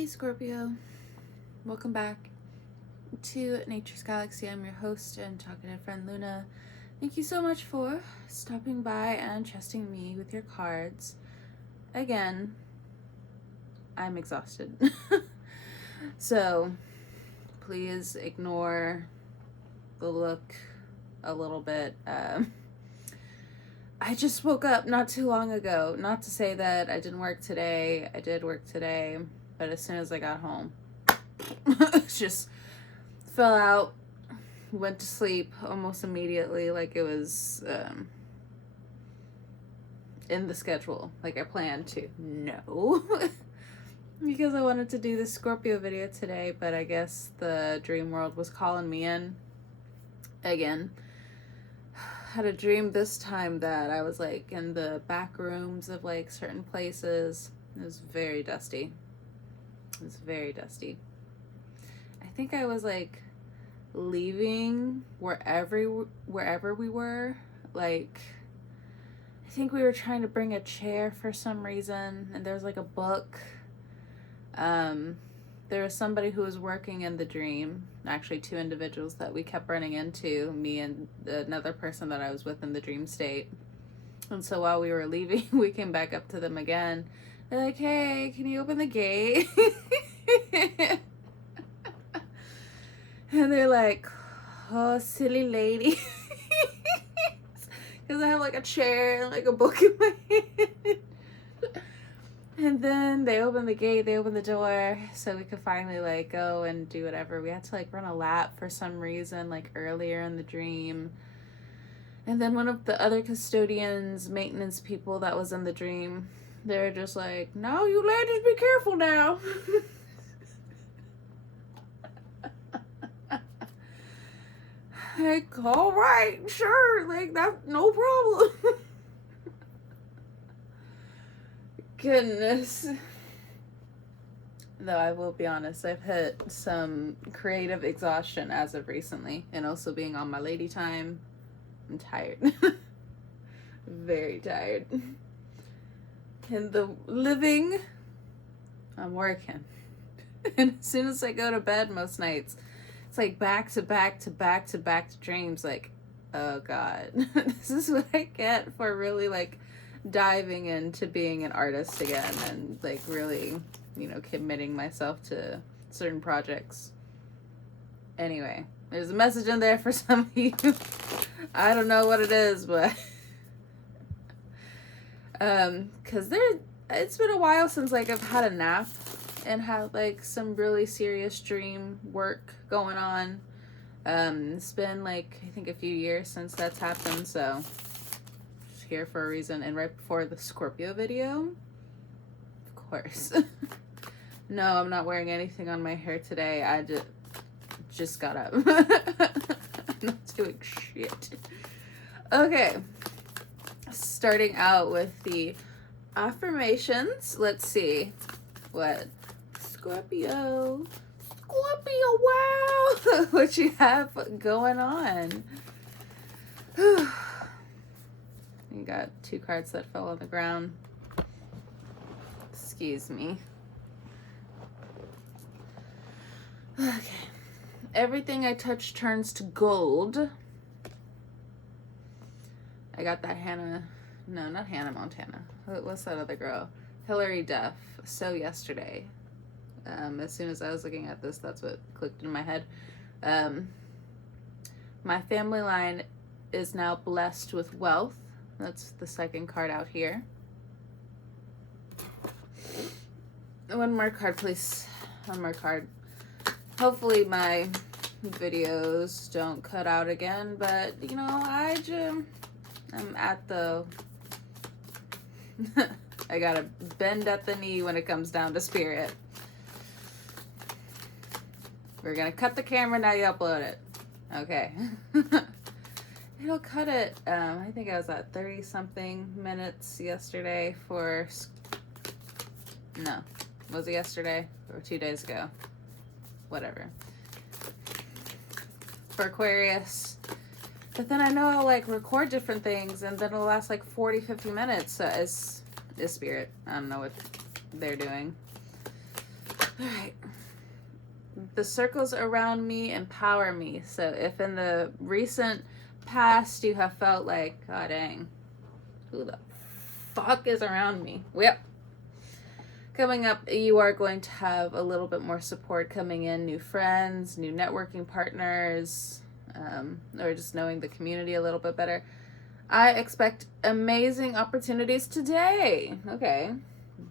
Hey Scorpio, welcome back to Nature's Galaxy. I'm your host and talkative friend Luna. Thank you so much for stopping by and trusting me with your cards. Again, I'm exhausted. So please ignore the look a little bit. I just woke up not too long ago. Not to say that I didn't work today. I did work today. But as soon as I got home, just fell out, went to sleep almost immediately, like it was in the schedule, like I planned to. No, because I wanted to do this Scorpio video today, but I guess the dream world was calling me in again. Had a dream this time that I was like in the back rooms of like certain places. It was very dusty. It's very dusty. I think I was like leaving wherever we were. Like, I think we were trying to bring a chair for some reason, and there was like a book. There was somebody who was working in the dream, actually two individuals that we kept running into, me and another person that I was with in the dream state. And so while we were leaving, we came back up to them again. They're like, hey, can you open the gate? And they're like, oh, silly lady. Because I have like a chair and like a book in my hand. And then they opened the gate, they opened the door, so we could finally like go and do whatever. We had to like run a lap for some reason, like earlier in the dream. And then one of the other custodians, maintenance people that was in the dream, they're just like, no, you ladies be careful now. Like, all right, sure, like, that's no problem. Goodness. Though I will be honest, I've hit some creative exhaustion as of recently, and also being on my lady time. I'm tired. Very tired. In the living, I'm working. And as soon as I go to bed most nights, it's like back to back to back to back to dreams. Like, oh God, this is what I get for really like diving into being an artist again and like really, committing myself to certain projects. Anyway, there's a message in there for some of you. I don't know what it is, but because it's been a while since like I've had a nap and had like some really serious dream work going on. It's been like I think a few years since that's happened, so just here for a reason. And right before the Scorpio video, of course. No, I'm not wearing anything on my hair today. I just got up. I'm not doing shit. Okay. Starting out with the affirmations. Let's see what Scorpio, wow, what you have going on. You got two cards that fell on the ground. Excuse me. Okay. Everything I touch turns to gold. I got that not Hannah Montana. What's that other girl? Hilary Duff. So yesterday. As soon as I was looking at this, that's what clicked in my head. My family line is now blessed with wealth. That's the second card out here. One more card, please. One more card. Hopefully my videos don't cut out again, but I'm at the I gotta bend at the knee when it comes down to spirit. We're gonna cut the camera, now you upload it. Okay. It'll cut it. I think I was at 30 something minutes yesterday for, no, was it yesterday or 2 days ago? Whatever. For Aquarius. But then I know I'll like record different things and then it'll last like 40-50 minutes. So is spirit. I don't know what they're doing. All right. The circles around me empower me. So if in the recent past you have felt like, God dang, who the fuck is around me? Well, coming up, you are going to have a little bit more support coming in, new friends, new networking partners, or just knowing the community a little bit better. I expect amazing opportunities today. Okay.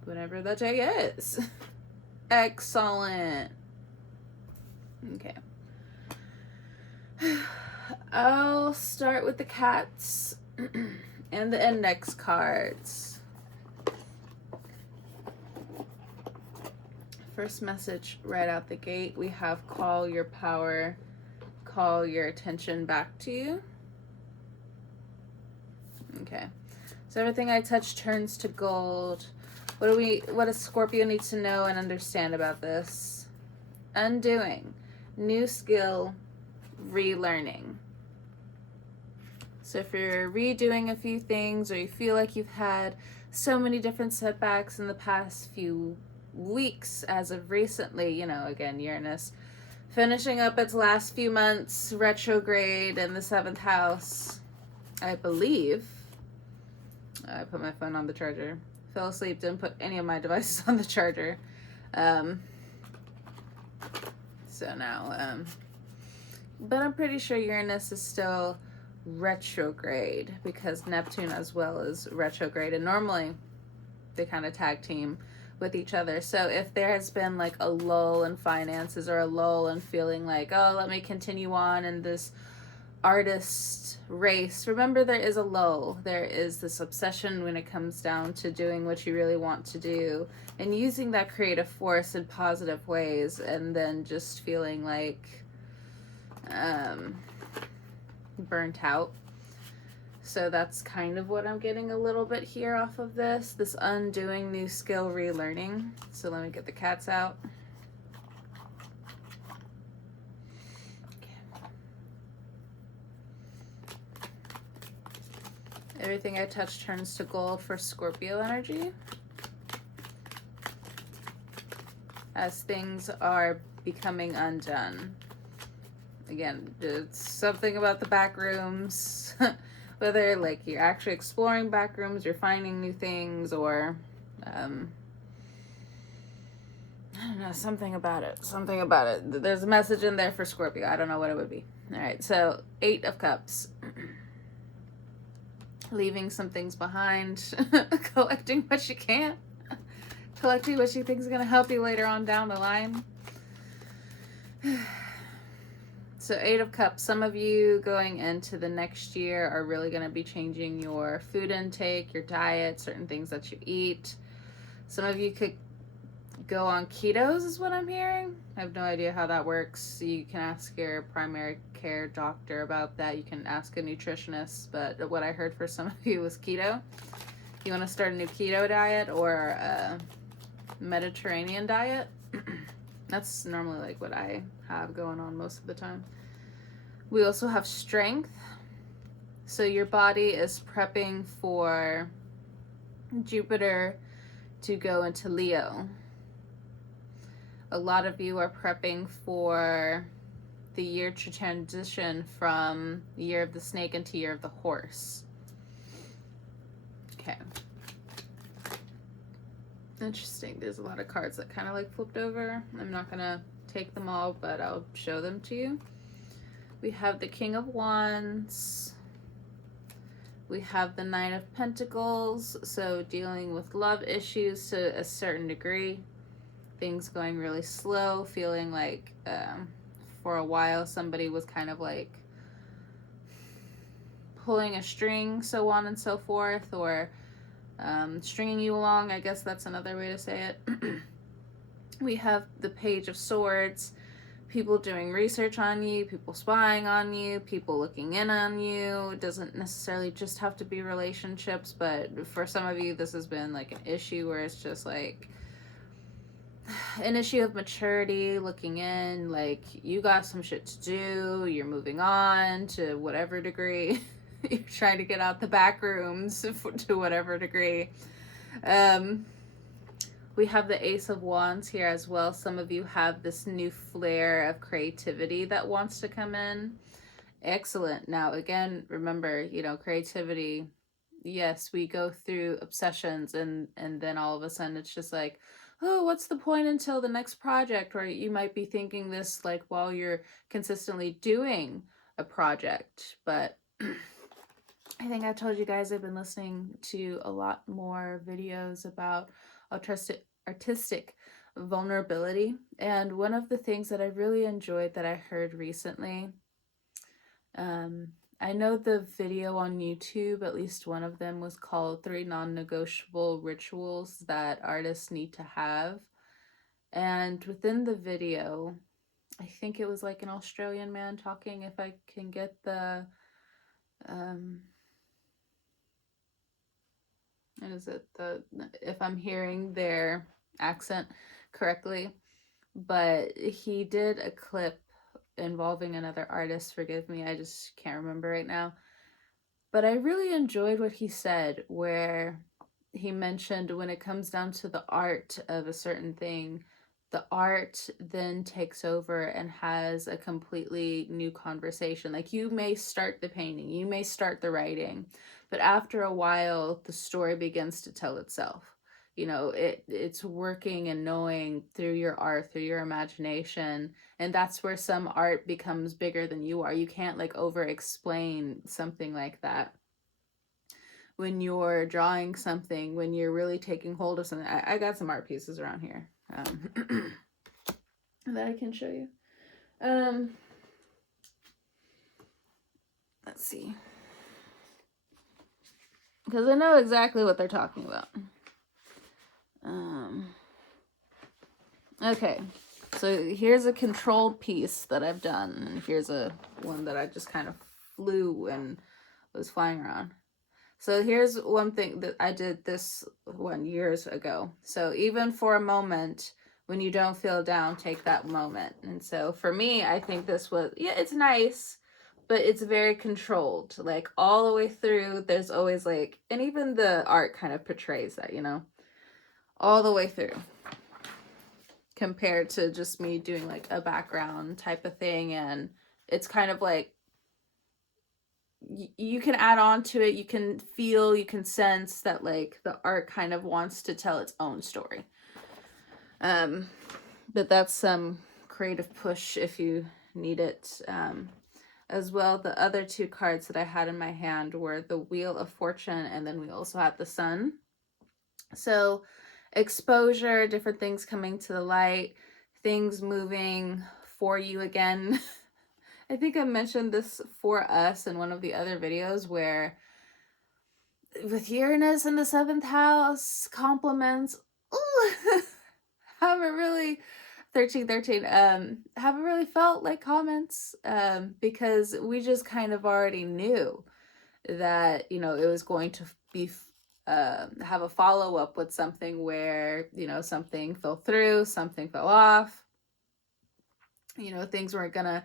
Whatever that day is. Excellent. Okay. I'll start with the cats and the index cards. First message right out the gate, we have call your power, call your attention back to you. Okay. So everything I touch turns to gold. What does Scorpio need to know and understand about this? Undoing, new skill, relearning. So if you're redoing a few things, or you feel like you've had so many different setbacks in the past few weeks as of recently, you know, again, Uranus finishing up its last few months retrograde in the 7th house, I believe. I put my phone on the charger. Fell asleep, didn't put any of my devices on the charger. So now, but I'm pretty sure Uranus is still retrograde because Neptune as well is retrograde, and normally they kind of tag team with each other. So if there has been like a lull in finances or a lull in feeling like, oh, let me continue on in this artist race, remember there is a lull. There is this obsession when it comes down to doing what you really want to do and using that creative force in positive ways, and then just feeling like burnt out. So that's kind of what I'm getting a little bit here off of this undoing, new skill, relearning. So let me get the cats out. Everything I touch turns to gold for Scorpio energy. As things are becoming undone. Again, it's something about the back rooms. Whether like you're actually exploring back rooms, you're finding new things, or I don't know, something about it. There's a message in there for Scorpio. I don't know what it would be. All right, so 8 of Cups. Leaving some things behind, collecting what you can, collecting what you think is going to help you later on down the line. So 8 of Cups, some of you going into the next year are really going to be changing your food intake, your diet, certain things that you eat. Some of you could go on ketos is what I'm hearing. I have no idea how that works. You can ask your primary care doctor about that. You can ask a nutritionist, but what I heard for some of you was keto. You want to start a new keto diet or a Mediterranean diet. That's normally like what I have going on most of the time. We also have strength. So your body is prepping for Jupiter to go into Leo. A lot of you are prepping for the year to transition from the year of the snake into year of the horse. Okay. Interesting. There's a lot of cards that kind of like flipped over. I'm not going to take them all, but I'll show them to you. We have the King of Wands. We have the Nine of Pentacles. So dealing with love issues to a certain degree. Things going really slow. Feeling like for a while somebody was kind of like pulling a string, so on and so forth, or stringing you along. I guess that's another way to say it. We have the Page of Swords. People doing research on you, people spying on you, people looking in on you. It doesn't necessarily just have to be relationships, but for some of you this has been like an issue where it's just like an issue of maturity, looking in, like you got some shit to do, you're moving on to whatever degree. You're trying to get out the back rooms to whatever degree. We have the Ace of Wands here as well. Some of you have this new flare of creativity that wants to come in. Excellent. Now, again, remember, you know, creativity, yes, we go through obsessions and then all of a sudden it's just like, oh, what's the point until the next project? Or you might be thinking this like while you're consistently doing a project. But I think I told you guys I've been listening to a lot more videos about artistic vulnerability. And one of the things that I really enjoyed that I heard recently, I know the video on YouTube, at least one of them was called 3 Non-Negotiable Rituals That Artists Need to Have. And within the video, I think it was like an Australian man talking, if I can get the, what is it, if I'm hearing their accent correctly, but he did a clip involving another artist. Forgive me, I just can't remember right now. But I really enjoyed what he said, where he mentioned when it comes down to the art of a certain thing, the art then takes over and has a completely new conversation. Like, you may start the painting, you may start the writing, but after a while, the story begins to tell itself. You know, it's working and knowing through your art, through your imagination. And that's where some art becomes bigger than you are. You can't like over explain something like that. When you're drawing something, when you're really taking hold of something, I got some art pieces around here that I can show you. Let's see. Because I know exactly what they're talking about. Okay, so here's a controlled piece that I've done, and here's a one that I just kind of flew and was flying around. So here's one thing that I did this one years ago. So even for a moment, when you don't feel down, take that moment. And so for me, I think this was, yeah, it's nice, but it's very controlled. Like all the way through, there's always like, and even the art kind of portrays that, you know, all the way through. Compared to just me doing like a background type of thing. And it's kind of like, you can add on to it, you can feel, you can sense that like the art kind of wants to tell its own story. But that's some creative push if you need it. As well, the other 2 cards that I had in my hand were the Wheel of Fortune, and then we also had the Sun. So exposure, different things coming to the light, things moving for you again. I think I mentioned this for us in one of the other videos, where with Uranus in the 7th house, compliments, ooh, haven't really, 1313, haven't really felt like comments, because we just kind of already knew that, you know, it was going to be have a follow-up with something where, you know, something fell through, something fell off, you know, things weren't gonna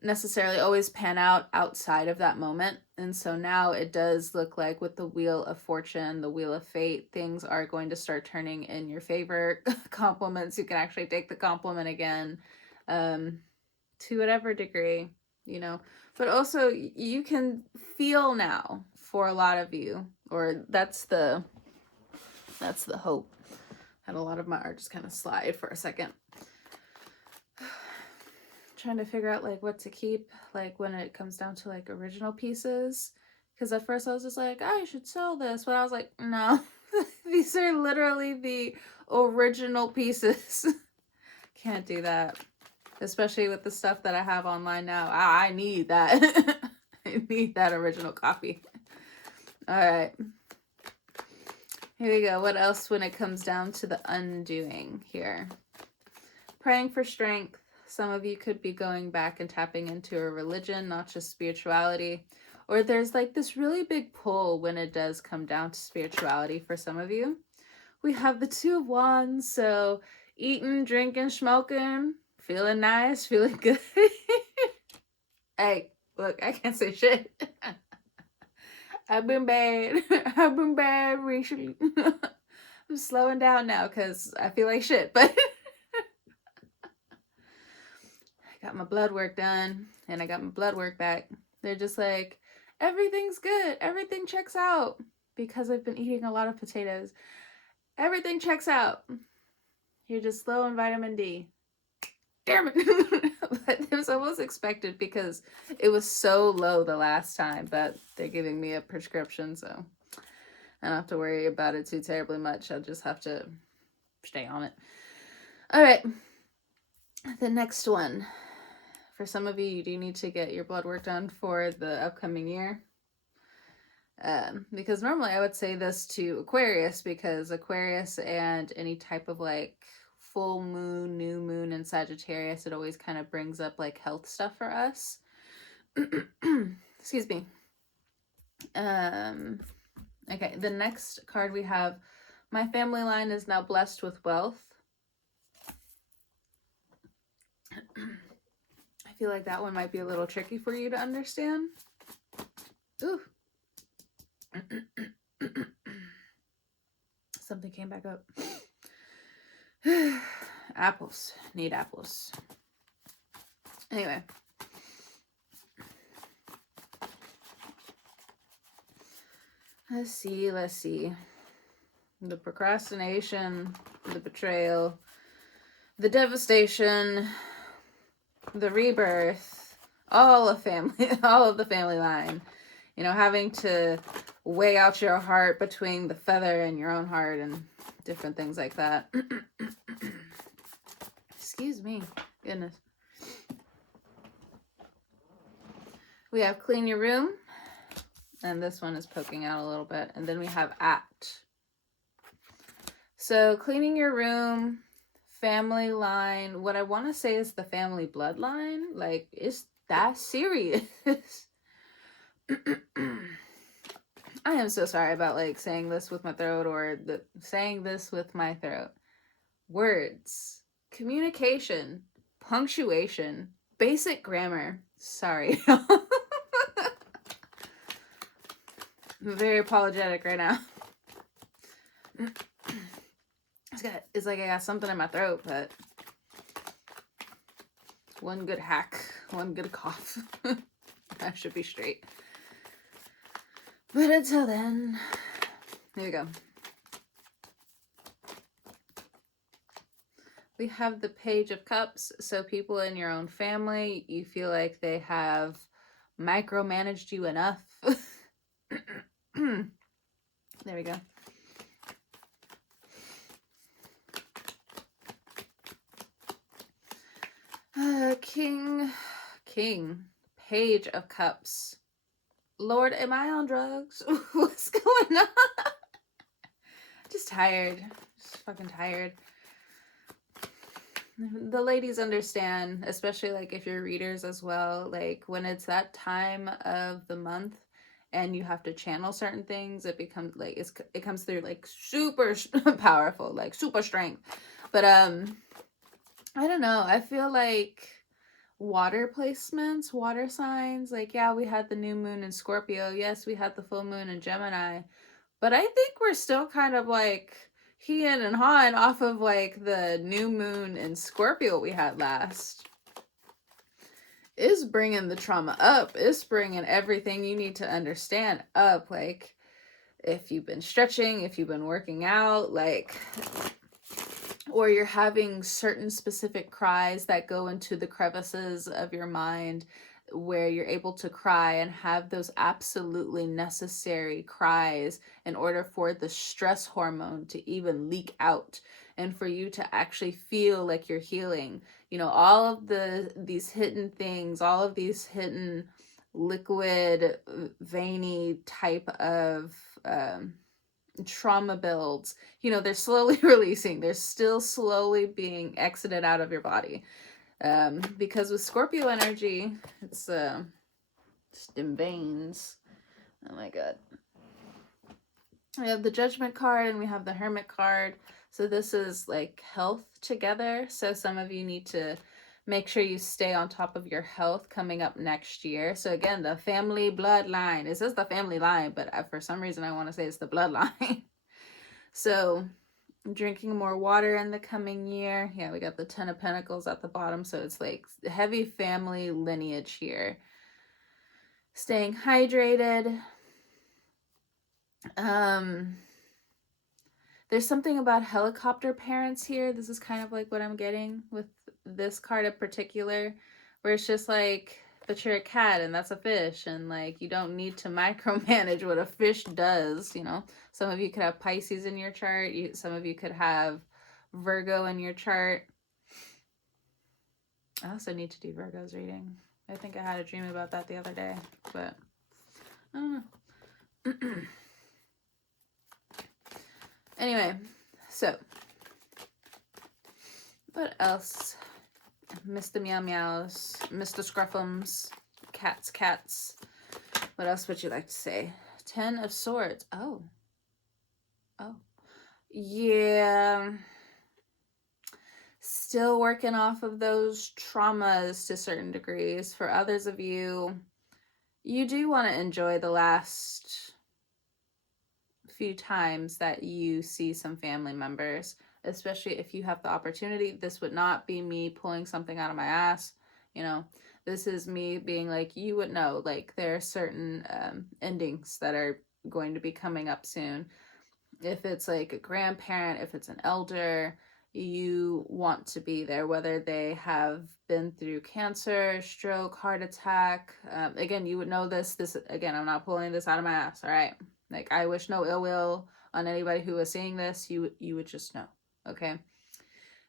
necessarily always pan out outside of that moment. And so now it does look like with the Wheel of Fortune, the Wheel of Fate, things are going to start turning in your favor. Compliments, you can actually take the compliment again, to whatever degree, you know. But also you can feel now, for a lot of you, or that's the hope. Had a lot of my art just kind of slide for a second. Trying to figure out like what to keep, like when it comes down to like original pieces, because at first I was just like, I should sell this, but I was like, no. These are literally the original pieces. Can't do that, especially with the stuff that I have online now. I need that. I need that original copy. All right, here we go. What else when it comes down to the undoing here? Praying for strength. Some of you could be going back and tapping into a religion, not just spirituality. Or there's like this really big pull when it does come down to spirituality for some of you. We have the 2 of Wands, so eating, drinking, smoking, feeling nice, feeling good. Hey, look, I can't say shit. I've been bad. I've been bad recently. I'm slowing down now because I feel like shit, but I got my blood work done and I got my blood work back. They're just like, everything's good. Everything checks out because I've been eating a lot of potatoes. Everything checks out. You're just low in vitamin D. Damn it. But it was almost expected because it was so low the last time, but they're giving me a prescription, so I don't have to worry about it too terribly much. I'll just have to stay on it. All right. The next one. For some of you, you do need to get your blood work done for the upcoming year. Because normally I would say this to Aquarius, because Aquarius and any type of like full moon, new moon, and Sagittarius, it always kind of brings up like health stuff for us. Excuse me. Okay, the next card we have, my family line is now blessed with wealth. I feel like that one might be a little tricky for you to understand. Ooh. Something came back up. Apples. Need apples. Anyway. Let's see. The procrastination, the betrayal, the devastation, the rebirth, all of the family line. You know, having to weigh out your heart between the feather and your own heart and different things like that. Excuse me. Goodness. We have clean your room. And this one is poking out a little bit. And then we have act. So cleaning your room, family line. What I want to say is the family bloodline. Like, is that serious? I am so sorry about like saying this with my throat or saying this with my throat. Words, communication, punctuation, basic grammar. Sorry. I'm very apologetic right now. It's like I got something in my throat, but one good hack, one good cough. I should be straight. But until then, here we go. We have the Page of Cups. So people in your own family, you feel like they have micromanaged you enough. There we go. King, Page of Cups. Lord, am I on drugs? What's going on? Just tired. Just fucking tired. The ladies understand, especially like if you're readers as well, like when it's that time of the month and you have to channel certain things, it becomes like it comes through like super powerful, like super strength. But I don't know. I feel like water placements, water signs, like yeah, we had the new moon in Scorpio. Yes, we had the full moon in Gemini. But I think we're still kind of like heeing and hawing off of like the new moon in Scorpio we had last. Is bringing the trauma up. Is bringing everything you need to understand up. Like if you've been stretching, if you've been working out, like, or you're having certain specific cries that go into the crevices of your mind where you're able to cry and have those absolutely necessary cries in order for the stress hormone to even leak out and for you to actually feel like you're healing. You know, all of these hidden things, all of these hidden liquid, veiny type of trauma builds, you know, they're slowly releasing. They're still slowly being exited out of your body. Because with Scorpio energy, it's just in veins. Oh my god. We have the Judgment card and we have the Hermit card. So this is like health together. So some of you need to make sure you stay on top of your health coming up next year. So again, the family bloodline. It says the family line, but for some reason I want to say it's the bloodline. So drinking more water in the coming year. Yeah, we got the Ten of Pentacles at the bottom, so it's like heavy family lineage here. Staying hydrated. There's something about helicopter parents here. This is kind of like what I'm getting with this card in particular, where it's just like, but you're a cat and that's a fish, and like you don't need to micromanage what a fish does, you know. Some of you could have Pisces in your chart. Some of you could have Virgo in your chart. I also need to do Virgo's reading. I think I had a dream about that the other day, but I don't know. Anyway, so what else? Mr. Meow Meows, Mr. Scruffums, cats. What else would you like to say? Ten of Swords. Oh. Yeah. Still working off of those traumas to certain degrees. For others of you, you do want to enjoy the last few times that you see some family members, especially if you have the opportunity. This would not be me pulling something out of my ass, you know. This is me being like, you would know, like there are certain endings that are going to be coming up soon. If it's like a grandparent, if it's an elder, you want to be there, whether they have been through cancer, stroke, heart attack. Again, you would know this. Again, I'm not pulling this out of my ass, all right? Like, I wish no ill will on anybody who is seeing this. You would just know, okay?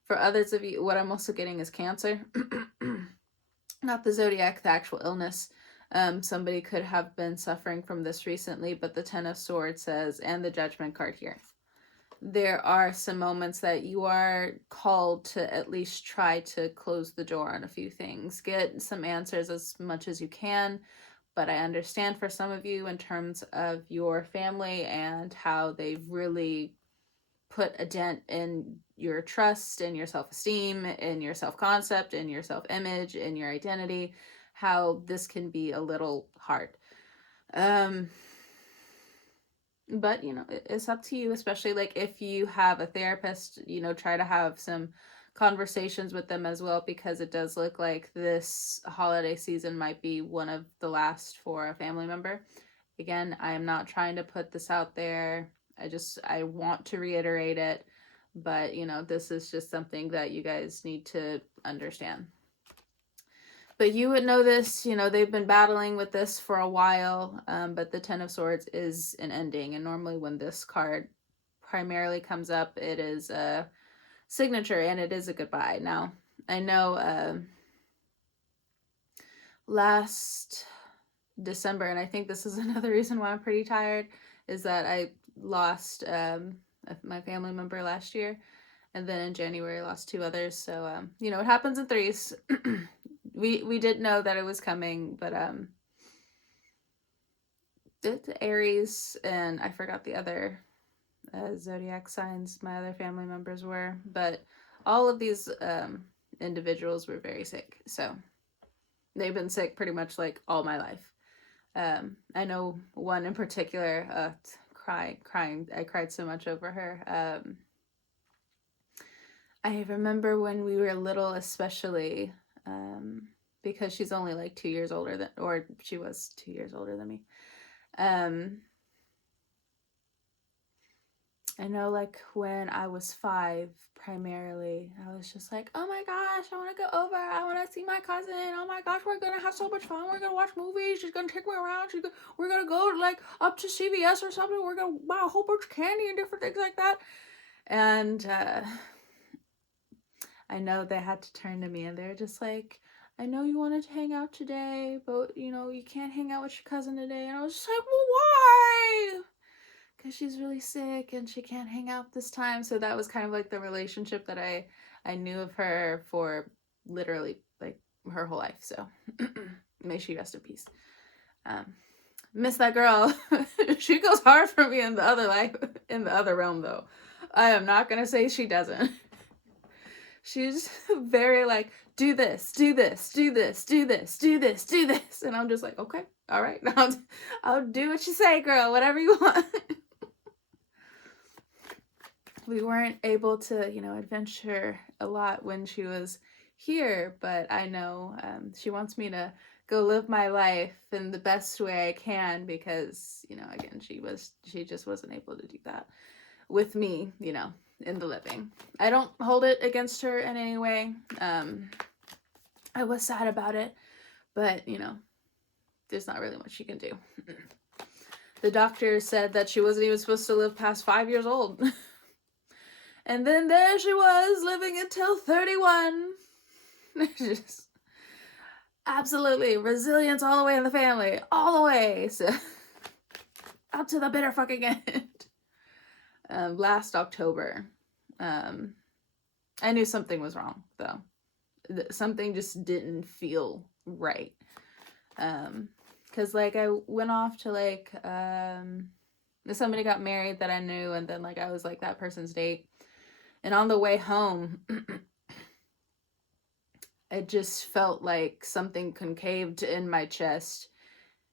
For others of you, what I'm also getting is cancer. Not the zodiac, the actual illness. Somebody could have been suffering from this recently, but the Ten of Swords says, and the Judgment card here, there are some moments that you are called to at least try to close the door on a few things. Get some answers as much as you can. But I understand for some of you in terms of your family and how they've really put a dent in your trust, in your self-esteem, in your self-concept, in your self-image, in your identity, how this can be a little hard. But, you know, it's up to you, especially like if you have a therapist, you know, try to have some conversations with them as well, because it does look like this holiday season might be one of the last for a family member. Again, I am not trying to put this out there. I want to reiterate it, but you know, this is just something that you guys need to understand. But you would know this, you know, they've been battling with this for a while, but the Ten of Swords is an ending, and normally when this card primarily comes up, it is a signature and it is a goodbye. Now, I know last December, and I think this is another reason why I'm pretty tired, is that I lost my family member last year, and then in January I lost 2 others. So you know, it happens in threes. we did know that it was coming, but Aries, and I forgot the other zodiac signs my other family members were, but all of these individuals were very sick. So they've been sick pretty much like all my life. I know one in particular, crying. I cried so much over her. I remember when we were little, especially, because she's only like 2 years older than, or she was 2 years older than me. I know, like, when I was 5, primarily, I was just like, oh my gosh, I want to go over. I want to see my cousin. Oh my gosh, we're going to have so much fun. We're going to watch movies. She's going to take me around. We're going to go, like, up to CVS or something. We're going to buy a whole bunch of candy and different things like that. And I know they had to turn to me, and they're just like, I know you wanted to hang out today, but, you know, you can't hang out with your cousin today. And I was just like, well, why? Because she's really sick and she can't hang out this time. So that was kind of like the relationship that I knew of her for literally like her whole life. So may she rest in peace. Miss that girl. She goes hard for me in the other life, in the other realm though. I am not going to say she doesn't. She's very like, do this, do this, do this, do this, do this, do this. And I'm just like, okay, all right. I'll do what you say, girl, whatever you want. we weren't able to, adventure a lot when she was here, but I know she wants me to go live my life in the best way I can because, again, she just wasn't able to do that with me, in the living. I don't hold it against her in any way. I was sad about it, but, there's not really much she can do. The doctor said that she wasn't even supposed to live past 5 years old. And then there she was, living until 31. Just absolutely resilience all the way in the family. All the way. So, up to the bitter fucking end. Last October. I knew something was wrong, though. Something just didn't feel right. Because, I went off to, somebody got married that I knew, and then, I was, that person's date. And on the way home, it just felt like something concaved in my chest.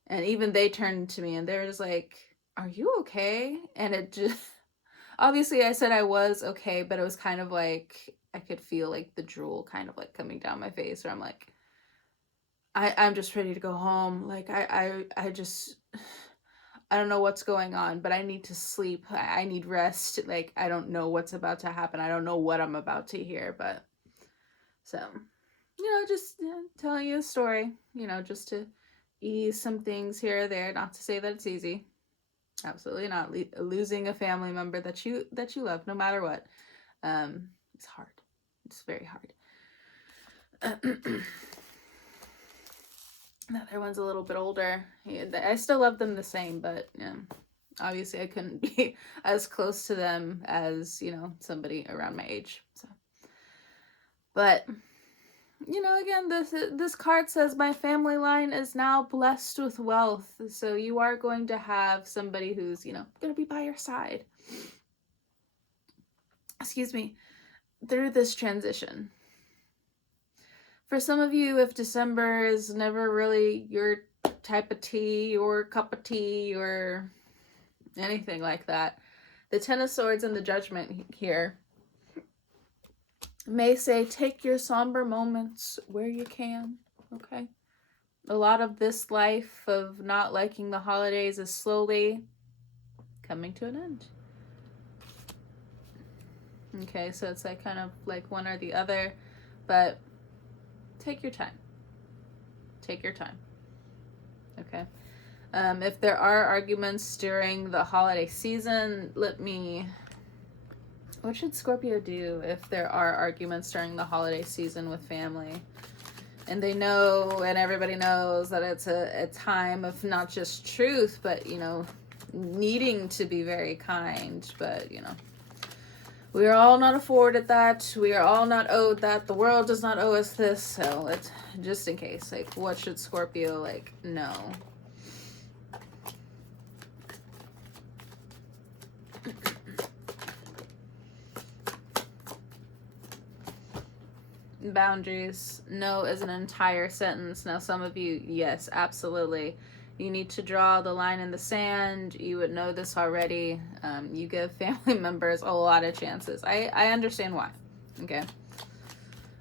And even they turned to me, and they were just like, are you okay? And it just... Obviously, I said I was okay, but it was kind of like... I could feel, the drool kind of, coming down my face, where I'm like... I'm just ready to go home. I just... I don't know what's going on, but I need to sleep. I need rest. I don't know what's about to happen. I don't know what I'm about to hear, but... So, just telling you a story, just to ease some things here or there. Not to say that it's easy. Absolutely not. Losing a family member that you love, no matter what. It's hard. It's very hard. The other one's a little bit older. I still love them the same, but obviously I couldn't be as close to them as, somebody around my age. So, but, again, this card says my family line is now blessed with wealth. So you are going to have somebody who's, going to be by your side. Excuse me. Through this transition. For some of you, if December is never really your type of tea or cup of tea or anything like that, the Ten of Swords and the Judgment here may say, take your somber moments where you can, okay? A lot of this life of not liking the holidays is slowly coming to an end. Okay, so it's kind of one or the other, but take your time. Take your time. Okay. If there are arguments during the holiday season, what should Scorpio do if there are arguments during the holiday season with family? And they know, and everybody knows that it's a time of not just truth, but, needing to be very kind, but, we are all not afforded that. We are all not owed that. The world does not owe us this. So it's just in case. What should Scorpio, know? Boundaries. No is an entire sentence. Now, some of you, yes, absolutely. You need to draw the line in the sand. You would know this already. You give family members a lot of chances. I understand why. Okay.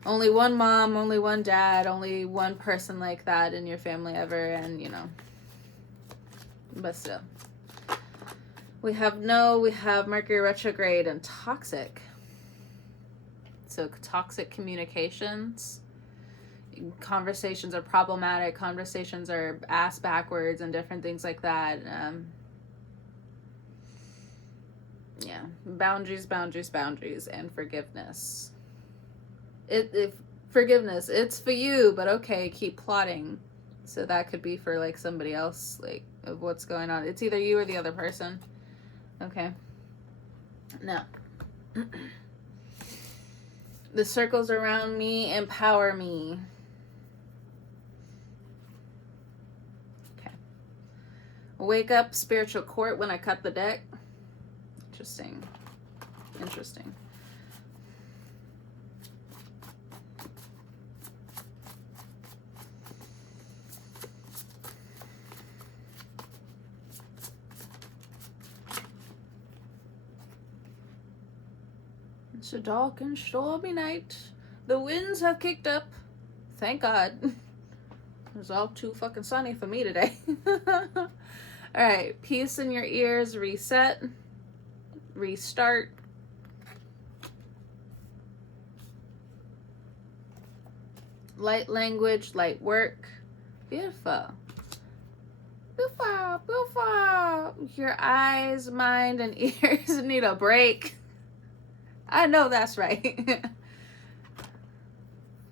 Only one mom, only one dad, only one person like that in your family ever. And, but still. We have Mercury retrograde and toxic. So toxic communications. Conversations are problematic. Conversations are ass backwards and different things like that. Boundaries, and forgiveness. Forgiveness, it's for you, but okay, keep plotting. So that could be for somebody else, of what's going on. It's either you or the other person. Okay. Now. The circles around me empower me. Wake up, spiritual court, when I cut the deck. Interesting. It's a dark and stormy night. The winds have kicked up. Thank God. It was all too fucking sunny for me today. Alright, peace in your ears, reset, restart. Light language, light work. Beautiful. Beautiful, beautiful. Your eyes, mind, and ears need a break. I know that's right.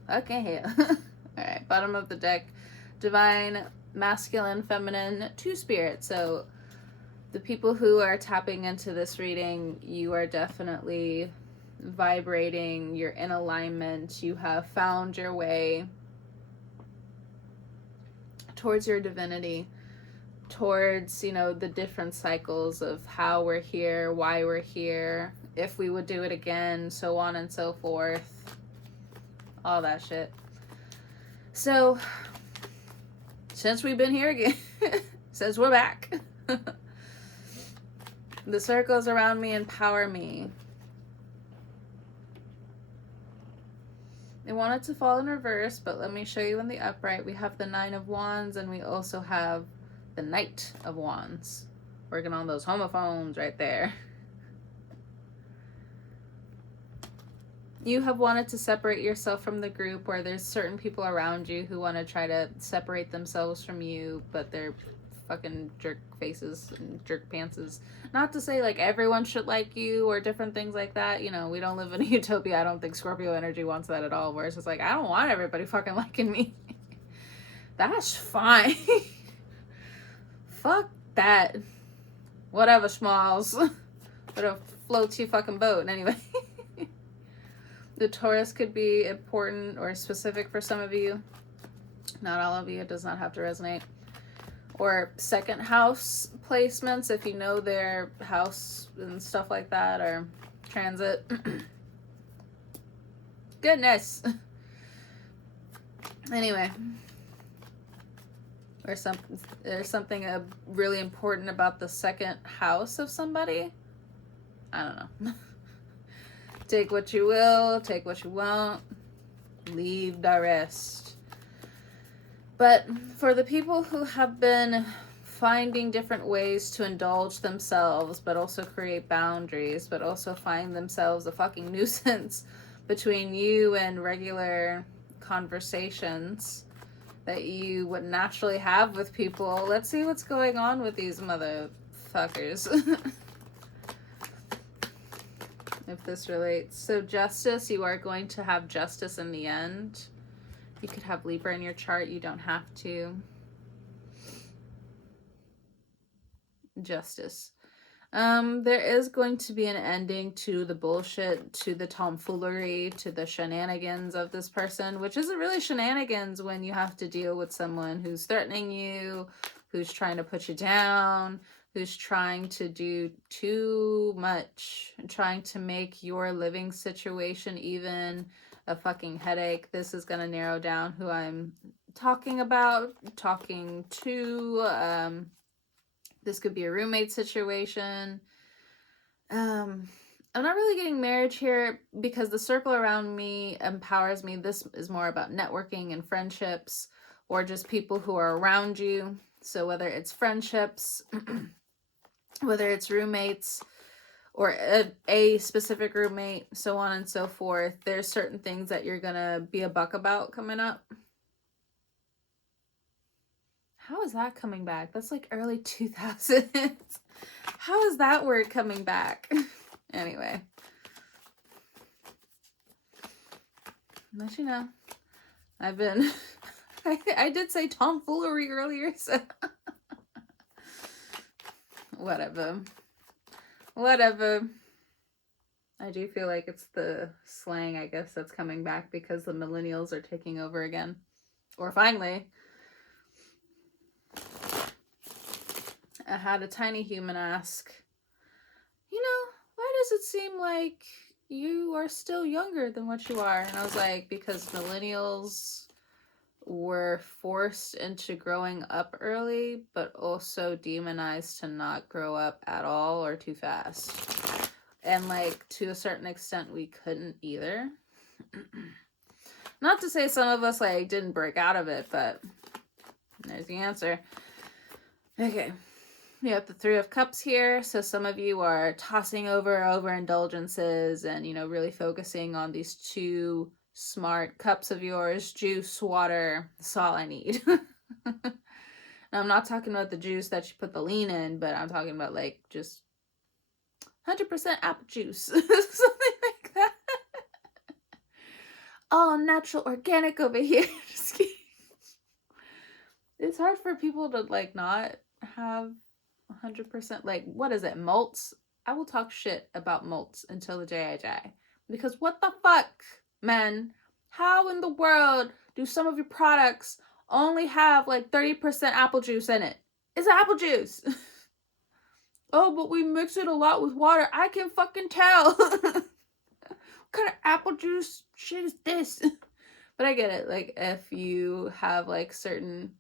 Okay, hell. Alright, bottom of the deck. Divine, masculine, feminine, two spirits. So the people who are tapping into this reading, you are definitely vibrating, you're in alignment, you have found your way towards your divinity, towards, you know, the different cycles of how we're here, why we're here, if we would do it again, so on and so forth, all that shit. So since we've been here again, since we're back, the circles around me empower me. I want it to fall in reverse, but let me show you in the upright. We have the Nine of Wands, and we also have the Knight of Wands. Working on those homophones right there. You have wanted to separate yourself from the group, or there's certain people around you who want to try to separate themselves from you, but they're fucking jerk faces and jerk pantses. Not to say like everyone should like you or different things like that. You know, we don't live in a utopia. I don't think Scorpio energy wants that at all, where it's just like, I don't want everybody fucking liking me. That's fine. Fuck that. Whatever, Smalls. Whatever floats your fucking boat. Anyway. The Taurus could be important or specific for some of you. Not all of you. It does not have to resonate. Or second house placements, if you know their house and stuff like that, or transit. Goodness. Anyway. Or there's something really important about the second house of somebody. I don't know. Take what you will, take what you won't, leave the rest. But for the people who have been finding different ways to indulge themselves, but also create boundaries, but also find themselves a fucking nuisance between you and regular conversations that you would naturally have with people, let's see what's going on with these motherfuckers. If this relates. So justice, you are going to have justice in the end. You could have Libra in your chart. You don't have to. Justice. There is going to be an ending to the bullshit, to the tomfoolery, to the shenanigans of this person, which isn't really shenanigans when you have to deal with someone who's threatening you, who's trying to put you down, who's trying to do too much, trying to make your living situation even a fucking headache. This is going to narrow down who I'm talking about, talking to. This could be a roommate situation. I'm not really getting marriage here because the circle around me empowers me. This is more about networking and friendships, or just people who are around you. So whether it's friendships, whether it's roommates, or a specific roommate, so on and so forth, there's certain things that you're gonna be a buck about coming up. How is that coming back? That's like early 2000s. How is that word coming back? Anyway. Let you know. I've been... I did say tomfoolery earlier, so... Whatever. I do feel like it's the slang, I guess, that's coming back because the millennials are taking over again. Or finally... I had a tiny human ask, you know, why does it seem like you are still younger than what you are? And I was like, because millennials were forced into growing up early, but also demonized to not grow up at all or too fast. And like to a certain extent we couldn't either. Not to say some of us like didn't break out of it, but there's the answer. Okay. We have the Three of Cups here. So some of you are tossing over overindulgences and, you know, really focusing on these two smart cups of yours. Juice, water, that's all I need. And I'm not talking about the juice that you put the lean in, but I'm talking about like just 100% apple juice. Something like that. All natural, organic over here. Just kidding. It's hard for people to like not have 100%, like, what is it, malts? I will talk shit about malts until the day I die. Because what the fuck, man? How in the world do some of your products only have like 30% apple juice in it? It's apple juice. Oh, but we mix it a lot with water. I can fucking tell. What kind of apple juice shit is this? But I get it. Like, if you have like certain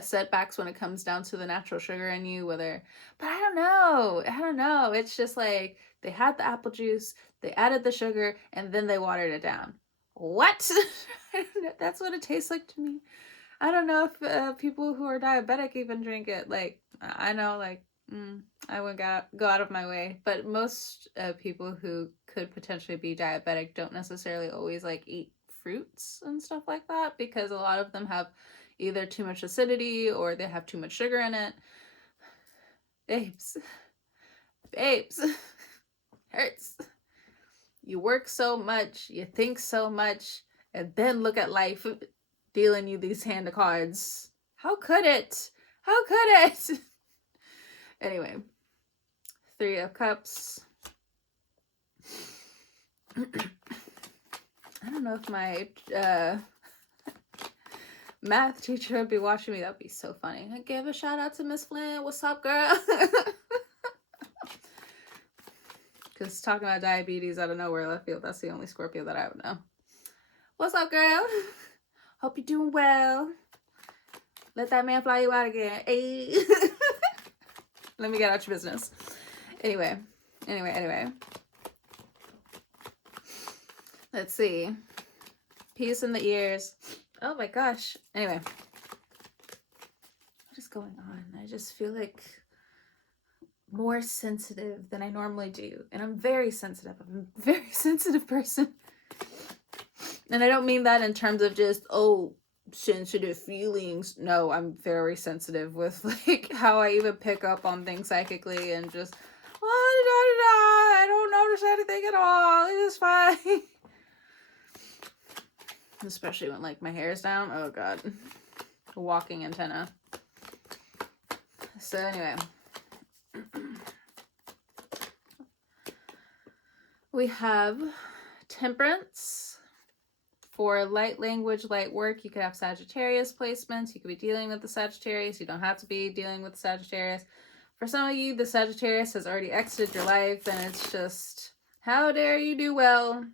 setbacks when it comes down to the natural sugar in you, whether, but I don't know, it's just like they had the apple juice, they added the sugar, and then they watered it down. What? That's what it tastes like to me. I don't know if people who are diabetic even drink it. Like, I know, like, I wouldn't go out of my way, but most people who could potentially be diabetic don't necessarily always like eat fruits and stuff like that, because a lot of them have either too much acidity or they have too much sugar in it. Babes, hurts. You work so much, you think so much, and then look at life dealing you these hand of cards. How could it? Anyway, Three of Cups. I don't know if my math teacher would be watching me. That'd be so funny. I give a shout out to Miss Flynn. What's up, girl? Because talking about diabetes out of nowhere left field, that's the only Scorpio that I would know. What's up, girl? Hope you're doing well. Let that man fly you out again. Hey. Let me get out your business. Anyway. Let's see. Peace in the ears. Oh my gosh. Anyway. What is going on? I just feel like more sensitive than I normally do. And I'm very sensitive. I'm a very sensitive person. And I don't mean that in terms of just, oh, sensitive feelings. No, I'm very sensitive with like how I even pick up on things psychically and just, I don't notice anything at all. It is fine. Especially when like my hair is down. Oh god. A walking antenna. So anyway. We have Temperance. For light language, light work, you could have Sagittarius placements. You could be dealing with the Sagittarius. You don't have to be dealing with the Sagittarius. For some of you, the Sagittarius has already exited your life, and it's just, how dare you do well?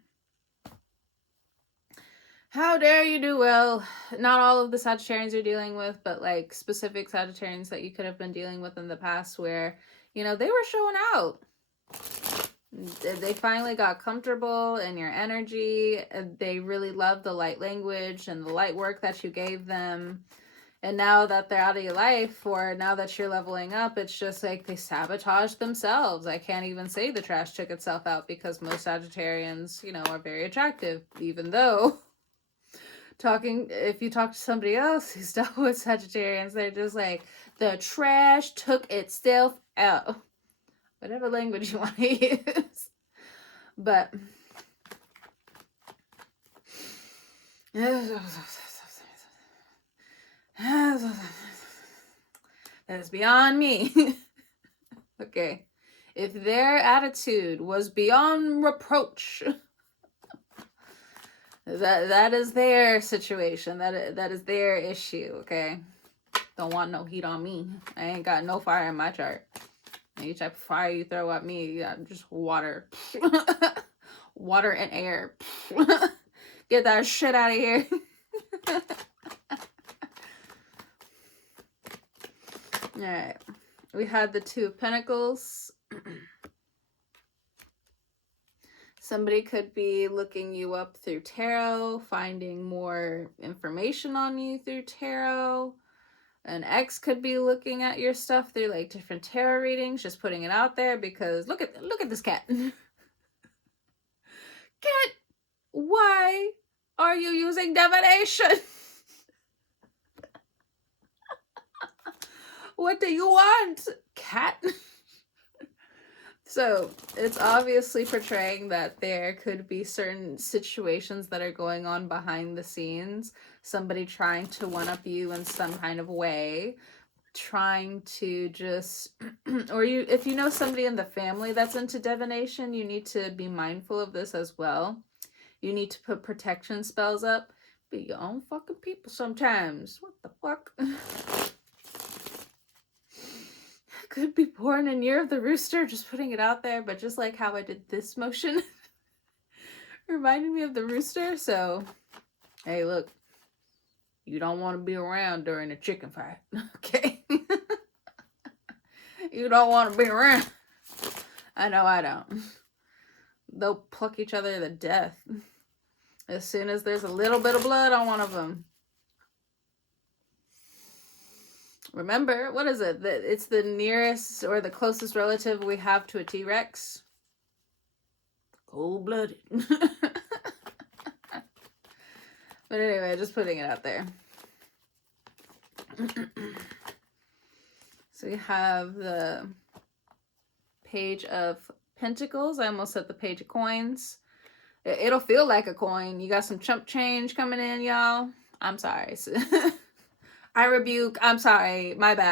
How dare you do well? Not all of the Sagittarians you're dealing with, but like specific Sagittarians that you could have been dealing with in the past where, you know, they were showing out. They finally got comfortable in your energy. They really loved the light language and the light work that you gave them. And now that they're out of your life, or now that you're leveling up, it's just like they sabotage themselves. I can't even say the trash took itself out, because most Sagittarians, you know, are very attractive, even though if you talk to somebody else who's dealt with Sagittarians, they're just like, the trash took itself out. Whatever language you want to use. But that is beyond me. Okay. If their attitude was beyond reproach, that is their situation. That is their issue, okay? Don't want no heat on me. I ain't got no fire in my chart. Any type of fire you throw at me, yeah, just water. Water and air. Get that shit out of here. Alright. We had the Two of Pentacles. Somebody could be looking you up through tarot, finding more information on you through tarot. An ex could be looking at your stuff through like different tarot readings, just putting it out there because look at this cat. Cat, why are you using divination? What do you want, cat? So it's obviously portraying that there could be certain situations that are going on behind the scenes. Somebody trying to one-up you in some kind of way, trying to just, or you, if you know somebody in the family that's into divination, you need to be mindful of this as well. You need to put protection spells up. Be your own fucking people sometimes. What the fuck? Could be born in Year of the Rooster, just putting it out there, but just like how I did this motion reminded me of the rooster. So hey, look, you don't want to be around during a chicken fight. Okay. You don't want to be around. I know I don't. They'll pluck each other to death as soon as there's a little bit of blood on one of them. Remember, what is it? It's the nearest or the closest relative we have to a T-Rex. Cold-blooded. But anyway, just putting it out there. So we have the Page of Pentacles. I almost said the Page of Coins. It'll feel like a coin. You got some chump change coming in, y'all. I'm sorry. I rebuke. I'm sorry. My bad.